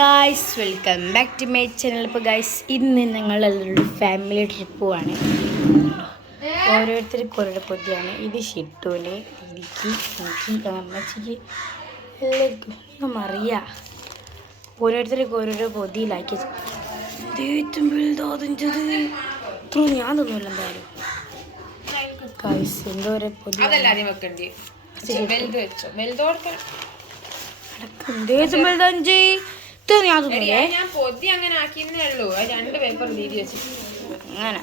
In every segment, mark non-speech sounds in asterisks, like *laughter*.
Guys welcome back to my channel ഇപ്പോൾ guys ഇന്ന് ഞങ്ങൾ എല്ലാവരും ഫാമിലി ട്രിപ്പ് പോവാണ്. ഓരോരുത്തർക്ക് ഓരോരോ പൊതിയാണ്. ഇത് ഷിട്ടുവിന് എനിക്ക് എനിക്ക് അമ്മച്ചിക്ക് എല്ലാവർക്കും ഒന്നും അറിയാം. ഓരോരുത്തർക്ക് ഓരോരോ പൊതിയിലാക്കി ഏറ്റവും വലുതാതിഞ്ചത് ഇത്ര ഞാൻ തന്നില്ല എന്തായാലും ഗായ്സ് എന്തോരോ പൊതി. അതല്ല ആദ്യം വെക്കണ്ടി. വലുത് വെച്ചോ. വലുത് കൊടുക്കണം ഏറ്റവും വലുതഞ്ച് ഇത്ര ഞാൻ തിന്നില്ലേ ഞാൻ പൊതി അങ്ങനെ ആക്കിയെന്നേ ഉള്ളൂ. രണ്ട് പേപ്പർ രീതി വെച്ച് അങ്ങനെ.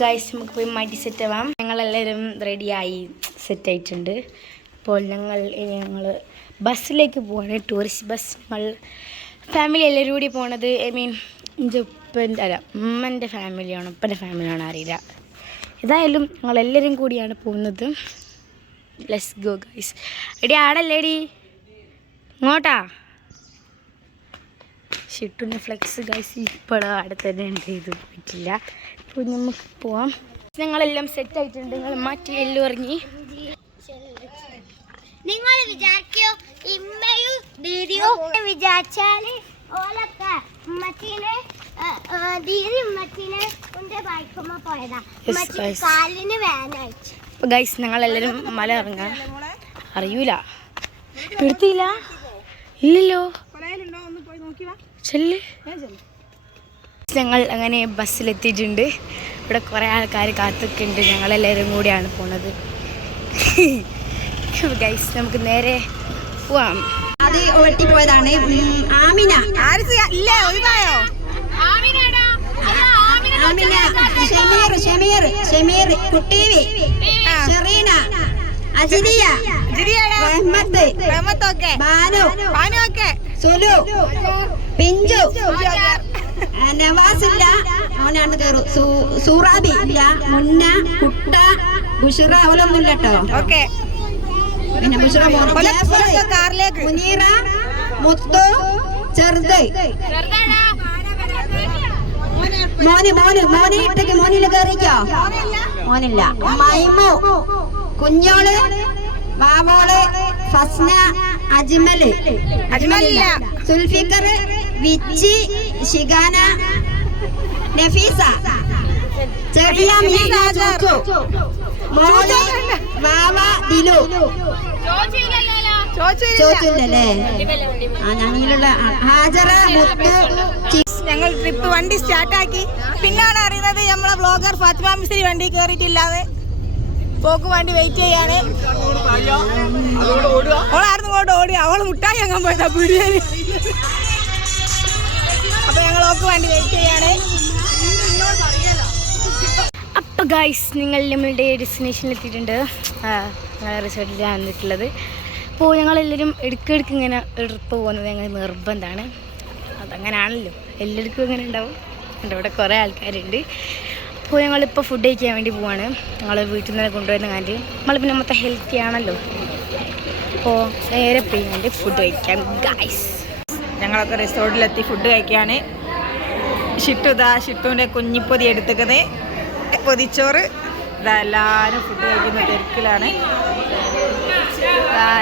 ഗൈസ് നമുക്ക് പോയി മാറ്റി സെറ്റ് ആവാം. ഞങ്ങളെല്ലാവരും റെഡിയായി സെറ്റ് ആയിട്ടുണ്ട്. അപ്പോൾ ഞങ്ങൾ ഞങ്ങൾ ബസ്സിലേക്ക് പോവാണ്. ടൂറിസ്റ്റ് ബസ് നമ്മൾ ഫാമിലി എല്ലാവരും കൂടി പോണത്. ഐ മീൻ എന്റെ ഉപ്പന്റെ അല്ല ഉമ്മന്റെ ഫാമിലിയാണോ ഉപ്പന്റെ ഫാമിലിയാണോ അറിയില്ല. ഏതായാലും ഞങ്ങളെല്ലാവരും കൂടിയാണ് പോകുന്നത്. ലെസ് ഗോ ഗൈസ് എടി ആടല്ലേടി? ഇങ്ങോട്ടാ? ഷിട്ടുന്റെ ഫ്ലെക്സ് ഗൈസ് ഇപ്പോഴും അവിടെ തന്നെ ഉണ്ട് ഇത് പറ്റില്ല ഇപ്പോൾ നമുക്ക് പോവാം. ഞങ്ങളെല്ലാം സെറ്റ് ആയിട്ടുണ്ട്. നിങ്ങൾ മാറ്റി എല്ലാം ഇറങ്ങി നിങ്ങൾ വിചാരിക്കോ ഇമ്മയും ദീദിയോ വിചാരിച്ചാൽ ഓലൊക്കെ ഉമ്മച്ചീനെ ദീദി ഉമ്മച്ചീനെ കൊണ്ട് ബൈക്കുമ്മ പോയതാ. കാലിന് വേനയച്ചു അപ്പോൾ ഗൈസ് ഞങ്ങളെല്ലാവരും മല ഇറങ്ങാൻ അറിയൂല. എടുത്തില്ല ഇല്ലല്ലോ. ഞങ്ങൾ അങ്ങനെ ബസ്സിലെത്തിയിട്ടുണ്ട്. ഇവിടെ കുറേ ആൾക്കാർ കാത്തൊക്കെയുണ്ട്. ഞങ്ങളെല്ലാവരും കൂടിയാണ് പോണത്. *laughs* ഗൈസ് നമുക്ക് നേരെ പോവാം. അത് ആമിന. ഇല്ലേ ഒഴിവായോ? ആമിന. ഷമീർ ഷമീർ ഷമീർ കുട്ടീവി ഷെറീന അജിരിയ റഹ്മത്ത് ബാനു. സുലു. പിഞ്ചു. നവാസില്ല. അവനാണ് കയറു സൂറാബി ഇല്ല. മുന്ന കുട്ട ബുഷറ അവലൊന്നുമില്ല കേട്ടോ. പിന്നെ ബുഷറ മുനീറ മുത്തു ചെറുത്. മോന് മോന് മോനെ ഇട്ടേക്ക്. മോനിൽ കയറിക്കോ മോനില്ല. മൈമു. കുഞ്ഞോൾ ബാബോൾ ഫസ്ന അജ്മൽ. അജ്മലില്ല. സുൽഫിക്കർ വിച്ചി ഷിഗാന നഫീസ. ചെറിയ മീന ചോച്ചു മോൾ വാവ ദിലു. ചോച്ചില്ലല്ലേ ആ ഞങ്ങളിലുള്ള ഹാജറ മുത്തു ഞങ്ങൾ ട്രിപ്പ് വണ്ടി സ്റ്റാർട്ടാക്കി. പിന്നാണ് അറിയുന്നത് നമ്മളെ ബ്ലോഗർ ഫാത്തിമ മിസ്രി വണ്ടി കയറിയിട്ടില്ലാതെ പോക്ക് വണ്ടി വെയിറ്റ് ചെയ്യാണ്. അവളായിരുന്നു ഇങ്ങോട്ട് ഓടി അവൾ മുട്ടായി അങ്ങാൻ പോയതാ ബിരിയാണി. അപ്പൊ ഞങ്ങൾ ഓക്ക് വണ്ടി വെയിറ്റ് ചെയ്യാണ്. അപ്പൊ ഗൈസ് നിങ്ങൾ നമ്മളുടെ ഡെസ്റ്റിനേഷനിൽ എത്തിയിട്ടുണ്ട്. ഞങ്ങളെ റിസോർട്ടിലാണ് വന്നിട്ടുള്ളത് അപ്പോൾ ഞങ്ങളെല്ലാവരും ഇടയ്ക്കിടയ്ക്ക് ഇങ്ങനെ ട്രിപ്പ് പോകുന്നത് ഞങ്ങൾ നിർബന്ധമാണ്. അതങ്ങനെയാണല്ലോ എല്ലാവർക്കും ഇങ്ങനെ ഉണ്ടാവും. എന്റെ ഇവിടെ കുറേ ആൾക്കാരുണ്ട്. അപ്പോൾ ഞങ്ങളിപ്പോൾ ഫുഡ് കഴിക്കാൻ വേണ്ടി പോവാണ്. ഞങ്ങൾ വീട്ടിൽ നിന്ന് കൊണ്ടുവരുന്ന കാര്യം. നമ്മൾ പിന്നെ മൊത്തം ഹെൽത്തി ആണല്ലോ. അപ്പോൾ നേരെ പോയി വേണ്ടി ഫുഡ് കഴിക്കാം ഗൈസ് ഞങ്ങളൊക്കെ റിസോർട്ടിലെത്തി ഫുഡ് കഴിക്കാണ് ഷിട്ടു ഇതാ ഷിട്ടുവിന്റെ കുഞ്ഞിപ്പൊതി എടുത്തുക്കുന്നത് പൊതിച്ചോറ്. ഇതാ എല്ലാവരും ഫുഡ് കഴിക്കുന്ന തിരക്കിലാണ്.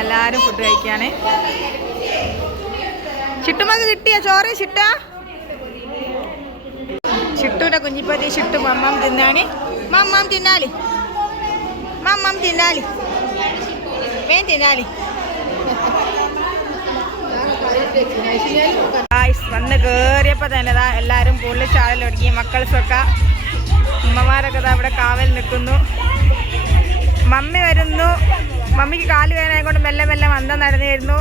എല്ലാവരും ഫുഡ് കഴിക്കാണ് ഷിട്ടുമക്ക് കിട്ടിയ ചോറ്? ഷിട്ട? ഷിട്ടുവിന്റെ കുഞ്ഞിപ്പൊതി ഷിട്ടു മമ്മം തിന്നാണ് മമ്മം തിന്നാലി. മമ്മം തിന്നാലി. വേൻ തിന്നാലി. വന്ന് കേറിയപ്പോ തന്നെ ഇതാ എല്ലാരും പുള്ളി തുടങ്ങി മക്കൾസൊക്കെ ഉമ്മമാരൊക്കെ ഇതാ ഇവിടെ കാവൽ നിൽക്കുന്നു. മമ്മി വരുന്നു. മമ്മിക്ക് കാൽ വേദനയായതുകൊണ്ട് മെല്ലെ മെല്ലെ മന്ദം നടന്നിരുന്നു.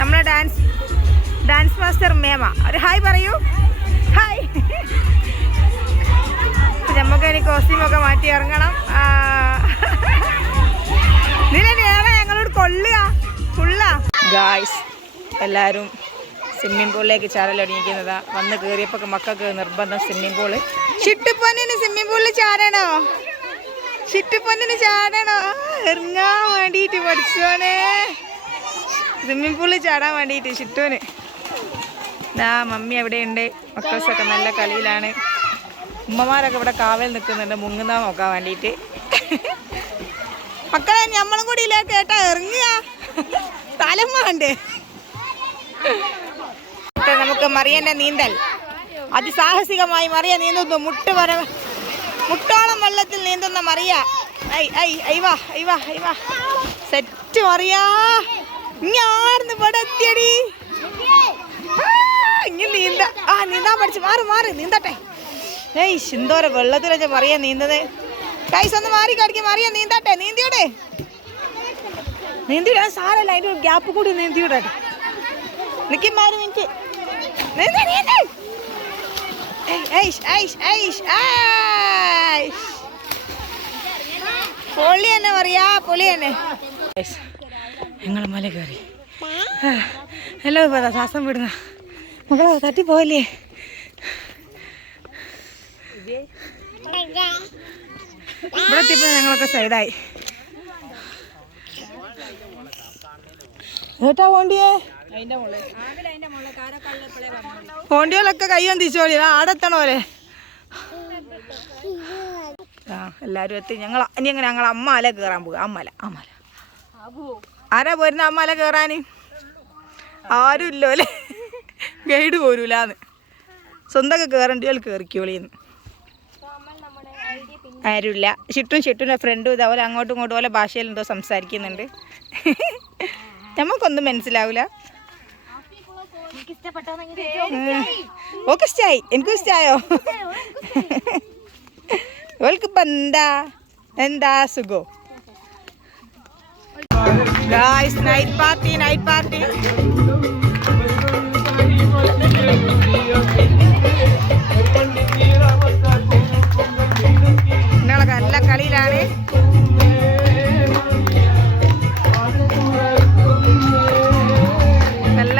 നമ്മളെ ഡാൻസ് ഡാൻസ് മാസ്റ്റർ മേമ ഒരു ഹായ് പറയൂ. ഹായ്. നമുക്ക് ഇനി കോസ്റ്റ്യൂമൊക്കെ മാറ്റി ഇറങ്ങണം. ഏറെ ഞങ്ങളോട് കൊള്ളുക. ഫുള്ളാ ഗായ്സ് എല്ലാവരും സ്വിമ്മിംഗ് പൂളിലേക്ക് ചാടലൊടിക്കുന്നതാ വന്ന് കയറിയപ്പോൾ മക്കൾക്ക് നിർബന്ധം സ്വിമ്മിംഗ് പൂൾ ചിട്ടുപൊന്നിന് സ്വിമ്മിംഗ് പൂളിൽ ചാടണോ? ചിട്ടുപൊന്നിന് ചാടണോ? ഇറങ്ങാൻ വേണ്ടിയിട്ട് പഠിച്ചോനെ. സ്വിമ്മിംഗ് പൂളിൽ ചാടാൻ വേണ്ടിയിട്ട് ഷിട്ടുവിന് ദാ മമ്മി എവിടെയുണ്ട് മക്കൾസൊക്കെ നല്ല കളിയിലാണ്. ഉമ്മമാരൊക്കെ ഇവിടെ കാവൽ നിൽക്കുന്നുണ്ട്. മുങ്ങുന്ന നോക്കാൻ വേണ്ടിയിട്ട്. മക്കളെ നമ്മളും കൂടി ഇല്ല കേട്ടാ. ഇറങ്ങിയ തലമാണ്ടേ വേണ്ടേ നമുക്ക് മറിയന്റെ നീന്തൽ. അതിസാഹസികമായി മറിയ നീന്തുന്നു. മുട്ട് വര മുട്ടോളം വെള്ളത്തിൽ നീന്തുന്ന മറിയ. ഐ ഐ ഐവാ ഐവാ ഐവാ സെറ്റ് മറിയാ. ഇങ്ങാർന്ന് ഇവിടെ എത്തിയടി ആ, ഇനി നീന്ത. ആ നീന്താൻ പഠിച്ചു. മാറി മാറി. നീന്തട്ടെ. ഏയ് എന്തോരെ വെള്ളത്തിലെ മറിയ നീന്തത് കൈസ് ഒന്ന് മാറി കടിക്കും മറിയ നീന്തട്ടെ. നീന്തിയോടെ. നീന്തിയിടാൻ സാരല്ല അതിന്റെ ഒരു ഗ്യാപ്പ് കൂടി നീന്തിയിടട്ടെ നിൽക്കും മാറി നിനക്ക് നീന്ത് നീന്ത്. ഏയ്ഷ്, ഏയ്ഷ്, ഏയ്ഷ്, ഏയ്ഷ്. പൊളി തന്നെ പറയാ പൊളി തന്നെ ഞങ്ങൾ മല കയറി. ഹലോ ഇപ്പൊ ശ്വാസം വിടുന്ന. മകളെ തട്ടിപ്പോയില്ലേ ഇവിടെ എത്തിയപ്പോ ഞങ്ങളൊക്കെ സൈഡായി. ഏട്ടാ പോണ്ടിയേ? പോണ്ടിയോലൊക്കെ കയ്യും തിരിച്ചോളി ആടെത്തണോലെ ആ എല്ലാരും എത്തി. ഞങ്ങൾ ഇനി എങ്ങനെ ഞങ്ങൾ അമ്മാല കേറാൻ പോകുക അമ്മല അമ്മല. ആരാ പോരുന്ന അമ്മാല കയറാന് ആരും ഇല്ലോ അല്ലേ ഗൈഡ് പോരൂലാന്ന്. സ്വന്തമൊക്കെ കയറേണ്ടി കയറിക്കോളിന്ന് ആരുമില്ല ചുറ്റും ചുറ്റും ഫ്രണ്ടും ഇതേപോലെ അങ്ങോട്ടും ഇങ്ങോട്ടും പോലെ ഭാഷയിൽ എന്തോ സംസാരിക്കുന്നുണ്ട്. നമുക്കൊന്നും മനസ്സിലാവില്ല ഓക്കെ ഇഷ്ടായി എനിക്കും ഇഷ്ടായോ ഓൾക്കിപ്പോ എന്താ എന്താ സുഖോ? Guys night party night party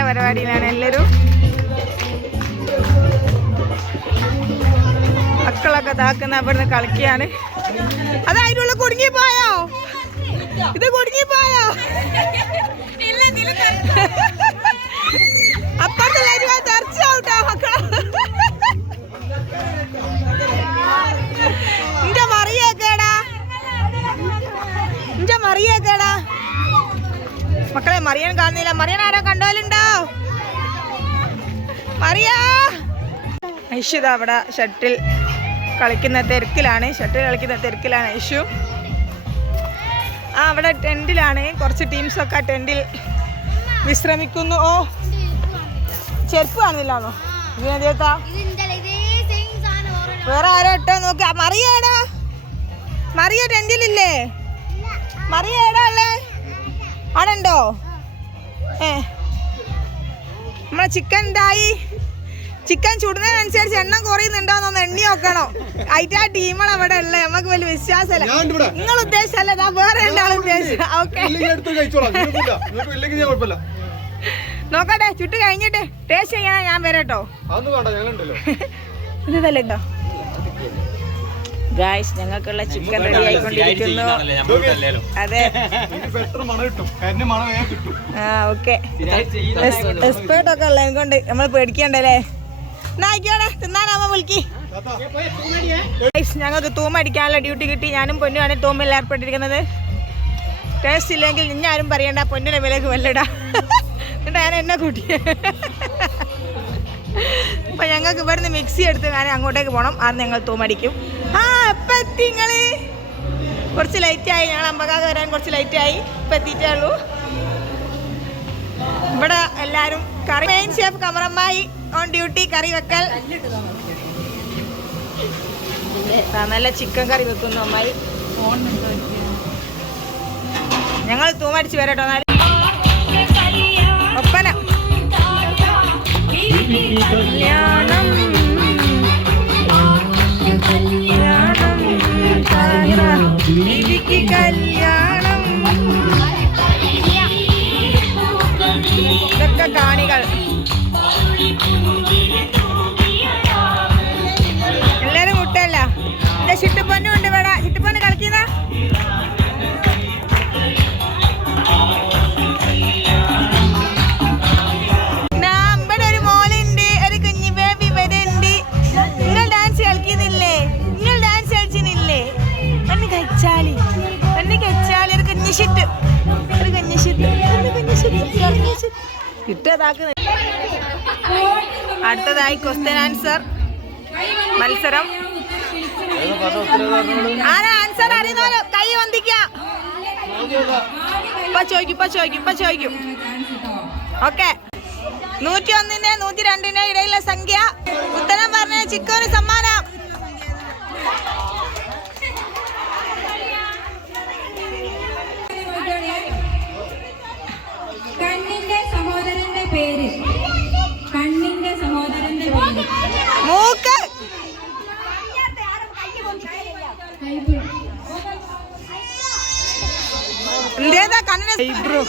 പരിപാടിയിലാണ് എല്ലാവരും. മക്കളൊക്കെ താക്കുന്ന അവിടുന്ന് കളിക്കുകയാണ്. അത് അതിനുള്ള കുടുങ്ങി പോയോ? ഇത് കുടുങ്ങി മക്കളെ മറിയൻ കാണുന്നില്ല. മറിയൻ ആരാ കണ്ടോലുണ്ടോ? മറിയാ! ഐഷു അവിടെ ഷട്ടിൽ കളിക്കുന്ന തിരക്കിലാണ്. ഷട്ടിൽ കളിക്കുന്ന തിരക്കിലാണ് ഐഷു ആ അവിടെ ടെന്റിലാണ് കുറച്ച് ടീംസൊക്കെ ടെന്റിൽ വിശ്രമിക്കുന്നു. ഓ ചെരുപ്പ് കാണുന്നില്ലാന്നോ? ഇതിനെന്താ വേറെ ആരോ ഇട്ടോ നോക്ക. മറിയേടാ മറിയ ടെന്റിലില്ലേ മറിയ ഏടാ ഉണ്ടോ ഏ. നമ്മളെ ചിക്കൻ എന്തായി ചിക്കൻ ചുടുന്നതിനനുസരിച്ച് എണ്ണം കുറയുന്നുണ്ടോന്നൊന്ന് എണ്ണി നോക്കണം. അതിന്റെ ആ ടീമൾ അവിടെ ഉള്ള. നമുക്ക് വലിയ വിശ്വാസമല്ല. നിങ്ങൾ ഉദ്ദേശമല്ല ഞാൻ വേറെ രണ്ടാളും ഉദ്ദേശിച്ച ഓക്കെ. നോക്കട്ടെ ചുട്ട് കഴിഞ്ഞിട്ട് ടേസ്റ്റ് ചെയ്യാൻ ഞാൻ വരട്ടോ. *laughs* ഇതല്ലേ ഉണ്ടോ ഗായ്സ് ഞങ്ങൾക്കുള്ള ചിക്കൻ റെഡി ആയിക്കൊണ്ടിരിക്കുന്നു. അതെ. ആ ഓക്കെ. എക്സ്പേർട്ട് ഒക്കെ ഉള്ള കൊണ്ട് നമ്മൾ പേടിക്കണ്ടല്ലേ? എന്നാ ആയിക്കോട്ടെ തിന്നാനാവുമ്പോ വിളിക്ക്. ഗൈസ് ഞങ്ങൾക്ക് തൂമടിക്കാനുള്ള ഡ്യൂട്ടി കിട്ടി. ഞാനും പൊന്നുമാണ് തൂമിൽ ഏർപ്പെട്ടിരിക്കുന്നത്. ടേസ്റ്റ് ഇല്ലെങ്കിൽ ഇനി ആരും പറയണ്ട പൊന്നിനെ വിലക്ക് വല്ലടാ. എന്നിട്ട് ഞാൻ എന്നെ കൂട്ടി. അപ്പൊ ഞങ്ങൾക്ക് ഇവിടുന്ന് മിക്സി എടുത്ത് ഞാൻ അങ്ങോട്ടേക്ക് പോകണം അത് ഞങ്ങൾ തൂമടിക്കും. ആ എപ്പം എത്തി നിങ്ങൾ. കുറച്ച് ലൈറ്റായി ഞങ്ങൾ അമ്പകാക വരാൻ കുറച്ച് ലൈറ്റായി ഇപ്പം എത്തിയിട്ടേ ഉള്ളൂ. ഇവിടെ എല്ലാരും കറി മെയിൻ ഷെഫ് കമറമ്മായി ഓൺ ഡ്യൂട്ടി കറി വെക്കൽ. നല്ല ചിക്കൻ കറി വെക്കുന്നു അമ്മായി ഞങ്ങൾ തൂമടിച്ച് വരട്ടോ നാല് ഒപ്പന. കല്യാണം. താര, കല്യാണം. ഇതൊക്കെ കാണികൾ. അടുത്തതായി ക്വസ്റ്റ്യൻ ആൻസർ മത്സരം. ആരാ ആൻസർ അറിയുന്നോലോ കൈ വന്ദിക്കാം ചോദിക്കും ചോദിക്കും ചോദിക്കും. ഓക്കെ. നൂറ്റി ഒന്നിന്റെ നൂറ്റി രണ്ടിന്റെ ഇടയിലുള്ള സംഖ്യ. ഉത്തരം പറഞ്ഞ ചിക്കോന് സമ്മാനം. മൂക്ക്. എന്തേതാ കണ്ണിന് ഐബ്രോ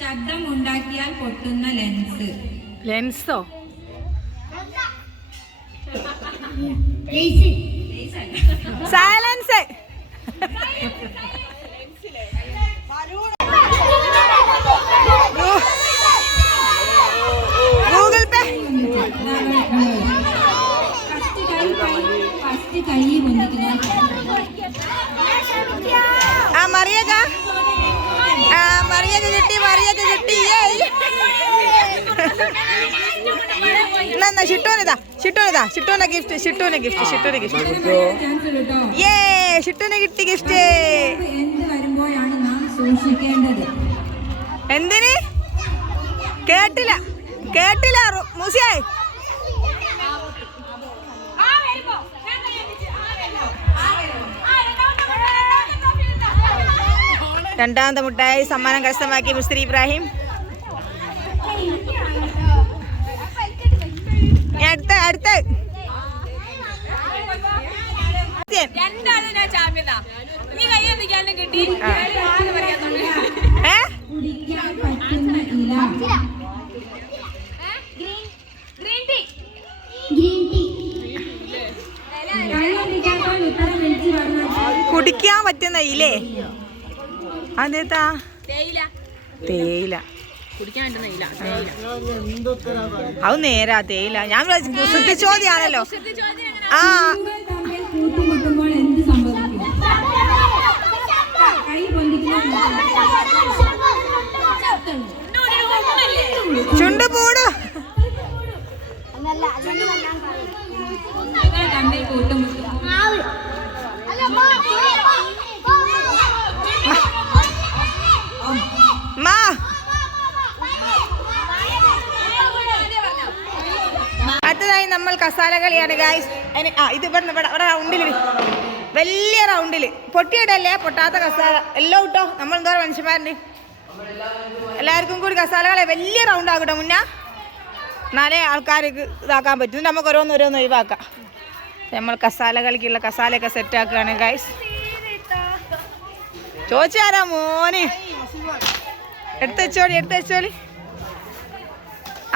ശബ്ദം ഉണ്ടാക്കിയാൽ പൊട്ടുന്ന ലെൻസ്? ലെൻസോ സൈലൻസ് *laughs* ഗൂഗിൾ പേ ഫസ്റ്റ് കൈ ഫസ്റ്റ് കൈ പൊന്തിക്കുന്ന ആ മറിയക ആ മറിയക കിട്ടി മറിയക കിട്ടി എന്നാ എന്നാ ഷിട്ടോനിതാ ഷിട്ടോനിതാ ഷിട്ടോന ഗിഫ്റ്റ് ഷിട്ടോനെ ഗിഫ്റ്റ് ഷിട്ടോന ഗിഫ്റ്റ് ഏ ഷിട്ടോന് കിട്ടി? ഗിഫ്റ്റ് എന്ത് വരുമ്പോഴാണ് നാം സൂക്ഷിക്കേണ്ടത്? എന്തിന്? കേട്ടില്ല. കേട്ടില്ല മൂസിയായി. രണ്ടാമത്തെ മുട്ടായി സമ്മാനം കരസ്ഥമാക്കി മുസ്തി ഇബ്രാഹിം. ഇനി അടുത്ത അടുത്ത. കുടിക്കാൻ പറ്റുന്ന ഇല. കൈവരിക്കാത്ത തേയില. അത് നേരാ തേയില. ഞാൻ കുസൃതി ചോദ്യാണല്ലോ. ആ. ചുണ്ട് പൂട്. കൂട്ടുമുട്ടും നമ്മൾ കസാല കളിയാണ് ഗായ്സ് ആ ഇത് ഇവിടെ ഇവിടെ റൗണ്ടിൽ വലിയ റൗണ്ടിൽ പൊട്ടിയിടല്ലേ പൊട്ടാത്ത കസാല. എല്ലാം ഇട്ടോ നമ്മൾ എന്തോ മനുഷ്യന്മാരുണ്ട്. എല്ലാവർക്കും കൂടി കസാല കളി വലിയ റൗണ്ട് ആകട്ടെ മുന്നേ. എന്നാലേ ആൾക്കാർക്ക് ഇതാക്കാൻ പറ്റും. നമുക്ക് ഓരോന്ന് ഓരോന്ന് ഒഴിവാക്കാം. നമ്മൾ കസാല കളിക്കുള്ള കസാലയൊക്കെ സെറ്റ് ആക്കുകയാണ് ഗായ്സ് ചോദിച്ചാരാ മോനെ? എടുത്തോളി എടുത്തോളി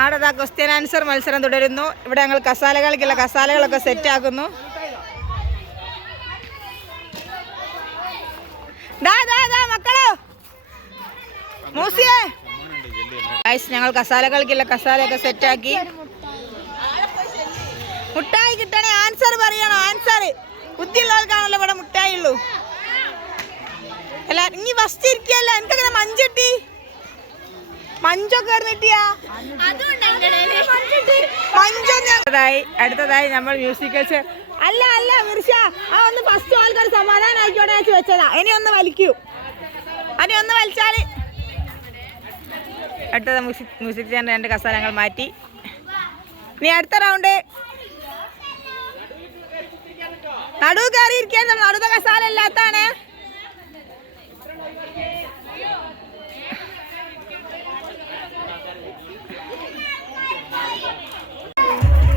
അവിടെ അതാ ക്വസ്റ്റ്യൻ ആൻസർ മത്സരം തുടരുന്നു. ഇവിടെ ഞങ്ങൾ കസാല കളിക്കുള്ള കസാലകളൊക്കെ സെറ്റ് ആക്കുന്നു. ദാ, ദാ, ദാ, മക്കളോ. മൂസിയേ. ഗൈസ് ഞങ്ങൾ കസാല കളിക്കുള്ള കസാലയൊക്കെ സെറ്റ് ആക്കി. മുട്ടായി കിട്ടണേ ആൻസർ പറയണോ ആൻസർ ബുദ്ധിയുള്ളവർക്കാണല്ലോ ഇവിടെ മുട്ടായി ഉള്ളൂ. അല്ല ഇനി ഫസ്റ്റ് ഇരിക്കല്ല എനിക്കങ്ങനെ മഞ്ചട്ടി. മഞ്ചൊക്കെ കിട്ടിയാ? അടുത്തതായി അടുത്തതായി നമ്മൾ മ്യൂസിക് വെച്ച് അല്ല അല്ല മിർഷ ആ ഒന്ന് ഫസ്റ്റ് ആൾക്കാർ സമാധാനം ആയിക്കോട്ടെ വെച്ച് വെച്ചതാ. ഇനി ഒന്ന് വലിക്കൂ. അനി ഒന്ന് വലിച്ചാൽ. അടുത്തത് മ്യൂസിക് മ്യൂസിക് ചാനൽ രണ്ട് കസാലങ്ങൾ മാറ്റി. നീ അടുത്ത റൗണ്ട് നടു കയറി ഇരിക്കാൻ നടുത്ത കസാല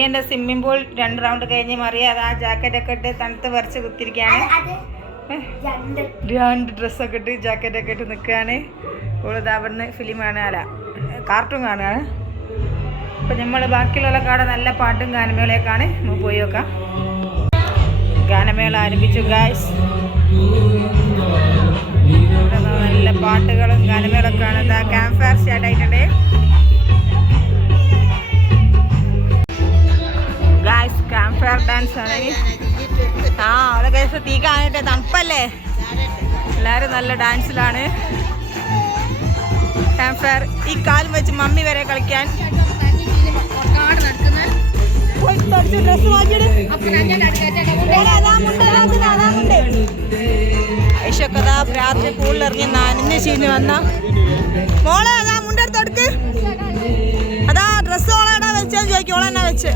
മറിയന്റെ സ്വിമ്മിംഗ് പൂൾ രണ്ട് റൗണ്ട് കഴിഞ്ഞ് മറിയ അത് ആ ജാക്കറ്റ് ഒക്കെ ഇട്ട് തണുത്ത് വരച്ച് കുത്തിരിക്കുകയാണ് രണ്ട്. ഡ്രസ്സൊക്കെ ഇട്ട് ജാക്കറ്റൊക്കെ ഇട്ട് നിൽക്കുകയാണ്. ഓളിത് അവിടുന്ന് ഫിലിം കാണാല കാർട്ടൂൺ കാണുകയാണ് അപ്പം നമ്മൾ ബാക്കിയുള്ള കാടെ നല്ല പാട്ടും ഗാനമേളയൊക്കെയാണ്. നമുക്ക് പോയി നോക്കാം. ഗാനമേള ആരംഭിച്ചു ഗായ്സ് നല്ല പാട്ടുകളും ഗാനമേളൊക്കെ ആണ് ക്യാമ്പ് ഫയർ സ്റ്റാർട്ട് ആയിട്ടുണ്ട്. ഫയർ ഡാൻസ് ആണ്. ആ അവിടെ കേസ് തണുപ്പല്ലേ? എല്ലാവരും നല്ല ഡാൻസിലാണ്. ഫയർ ഈ കാലം വെച്ച് മമ്മി വരെ കളിക്കാൻ. ഡ്രസ് ഐഷൊക്കെ രാത്രി കൂടുതലിറങ്ങി നനഞ്ഞ് ചീഞ്ഞ് വന്ന. മോളെ അതാ മുണ്ടെടുത്തെടുക്ക് അതാ ഡ്രസ്സ് ഓളെടാ വെച്ചെന്ന് ചോദിക്കും ഓളെന്നാ വെച്ച്.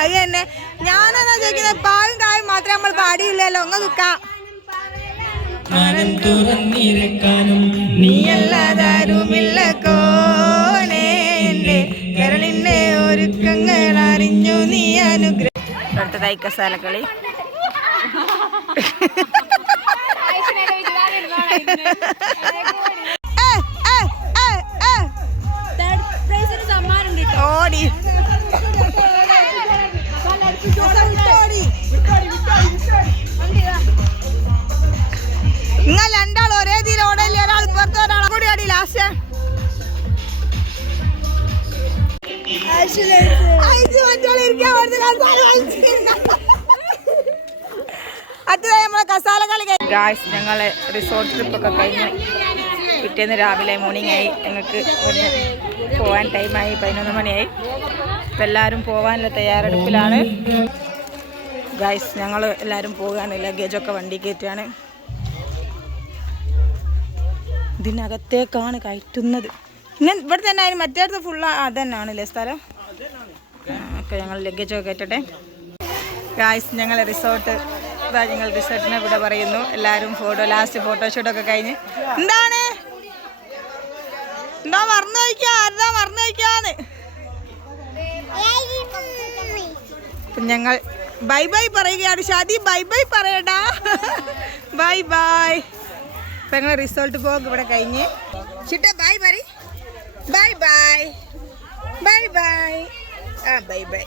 അത് തന്നെ. ഞാനെന്നാ ചോദിക്കുന്നത്? പാലും കായും മാത്രമേ നമ്മൾ പാടിയില്ലല്ലോ. അങ്ങ് നിൽക്കാം നീയല്ലാതാരുമില്ല കോണേ എന്റെ കരളിന്റെ ഒരുക്കങ്ങൾ അറിഞ്ഞു നീ അനുഗ്രഹം അടുത്തതായി കസാലക്കളി. ഓടി നിങ്ങൾ രണ്ടാൾ ഒരേ തീരെ ഓടല്ലേ ഒരാൾ പുറത്ത് ഒരാൾ കൂടി ഓടി ലാസ്റ്റ് അടുത്തതായി നമ്മളെ കസാല കളി ഞങ്ങളെ റിസോർട്ട് ട്രിപ്പൊക്കെ കഴിഞ്ഞ് പിറ്റേന്ന് രാവിലെ മോർണിംഗ് ആയി. ഞങ്ങൾക്ക് പോകാൻ ടൈമായി പതിനൊന്ന് മണിയായി. ഇപ്പം എല്ലാവരും പോകാനുള്ള തയ്യാറെടുപ്പിലാണ്. ഗായ്സ് ഞങ്ങൾ എല്ലാവരും പോവുകയാണ്. ലഗേജൊക്കെ വണ്ടി കയറ്റുകയാണ്. ഇതിനകത്തേക്കാണ് കയറ്റുന്നത്. പിന്നെ ഇവിടെ തന്നെ അതിന് മറ്റേടത്ത് ഫുള്ള് അത് തന്നെയാണല്ലേ സ്ഥലം? ഓക്കെ ഞങ്ങൾ ലഗേജൊക്കെ കയറ്റട്ടെ. ഗായ്സ് ഞങ്ങൾ റിസോർട്ട് ഇതാ ഞങ്ങൾ റിസോർട്ടിനെ ഇവിടെ പറയുന്നു. എല്ലാവരും ഫോട്ടോ ലാസ്റ്റ് ഫോട്ടോഷൂട്ടൊക്കെ കഴിഞ്ഞ്. എന്താണ്? എന്താ മറന്നു വയ്ക്കാ? മറന്നു വയ്ക്കാന്ന്? ഞങ്ങൾ ബൈ ബൈ പറയുകയാണ്. ഷാദി ബൈ ബൈ പറയടാ. ബൈ ബൈ അപ്പം ഞങ്ങൾ റിസോർട്ട് പോകും ഇവിടെ കഴിഞ്ഞ്. ചിട്ട ബൈ പറ. ബൈ ബൈ ബൈ ബൈ ആ ബൈ ബൈ